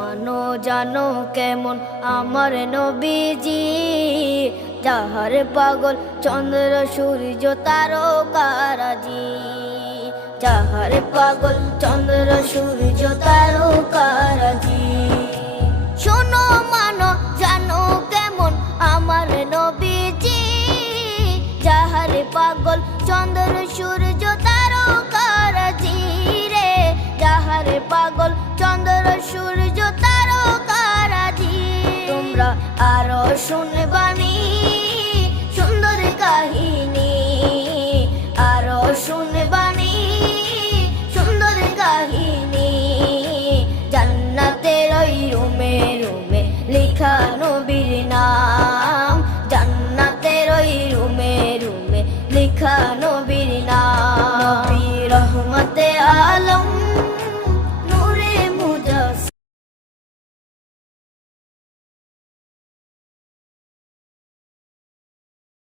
মানো জানো কেমন আমার নবীজি, যাহার পাগল চন্দ্র সূর্য তারকারাজি, যাহার পাগল চন্দ্র সূর্য তারকারাজি। শোনো মানো জানো কেমন আমার নবীজি, যাহার পাগল চন্দ্র সূর্য তারকারাজি রে, যাহার পাগল চন্দ্র সূর্য তারকারাজি। তোমরা আরো শুনে